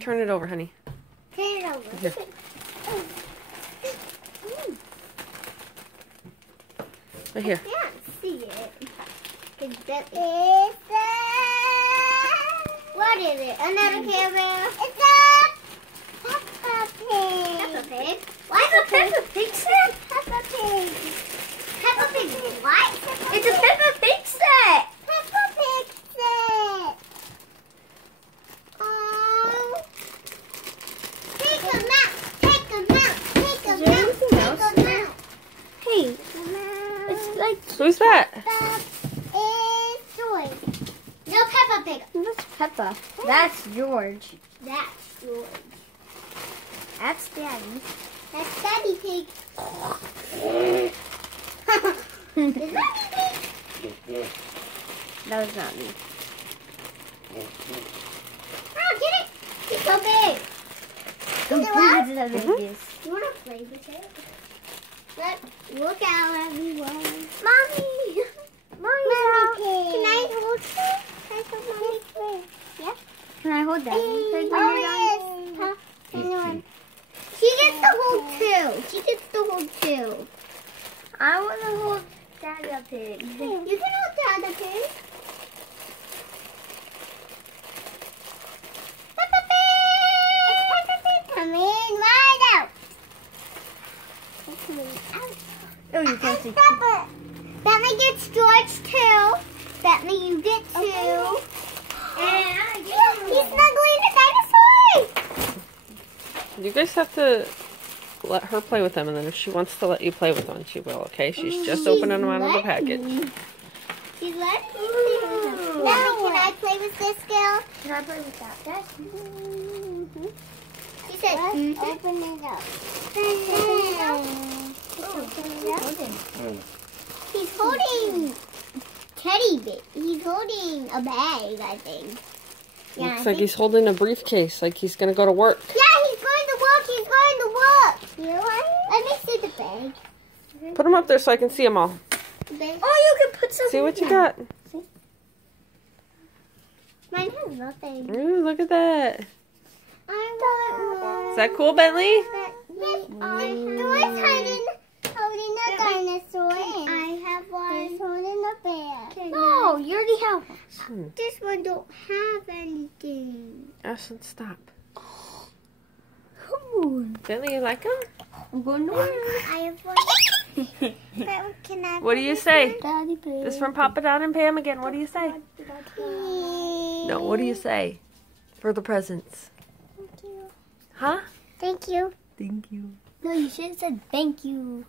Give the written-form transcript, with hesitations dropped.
Turn it over, honey. Turn it over. Here. Right here. I can't see it. What is it? Another Care Bear? It's a Peppa Pig. Peppa Pig? Why is a Peppa Pig set? Peppa Pig. Peppa Pig what? It's a Peppa Pig set. Peppa Pig set. Oh. Take a mouse. Take a mouse. Take a mouse. Take a mouse. Hey. It's like Who's that? is George. No, Peppa Pig. That's Peppa. That's George. That's George. That's Daddy. That's Daddy Pig. Is Daddy Pig? That was not me. Oh, get it! It's so big. Compared to the Mhm. babies. You want to play with it? Look out, everyone. Mommy! Mommy Pig. Can I hold it? Can I hold Mommy Pig? Yeah. Can I hold Daddy? Pig when Oh, you're done? yes. She gets to hold two. She gets to hold two. I want to hold Daddy Pig. You can hold the other pig. Peppa Pig! Come in right out. Oh, you can't see. Peppa. Bentley gets George too. Bentley, you get two. And he's snuggling the dinosaur. You guys have to let her play with them, and then if she wants to let you play with one, she will, okay? She's just opening them out of the package. She's letting me play with them. Bentley, can I play with this girl? Can I play with that? Yes. She said, open it up. He's holding teddy bear. He's holding a bag, I think. Yeah, Looks like he's holding a briefcase, like he's gonna go to work. Yeah, he's going to work. He's going to work. You want it? Let me see the bag. Put them up there so I can see them all. The bag. Oh, you can put some. See what you got. Mine has nothing. Ooh, look at that. Is Is that cool, Bentley? Yes, George's holding a dinosaur. I have one. He's holding a bear. No, you already have one. This one don't have anything. Ashton, stop. Come on. Bentley, you like them? I'm going to work. I have one. But can I What do you say? Daddy Pig. This from Papa, Dad, and Pam again. What do you say? No, what do you say for the presents? Thank you. Huh? Thank you. Thank you. No, you should have said thank you.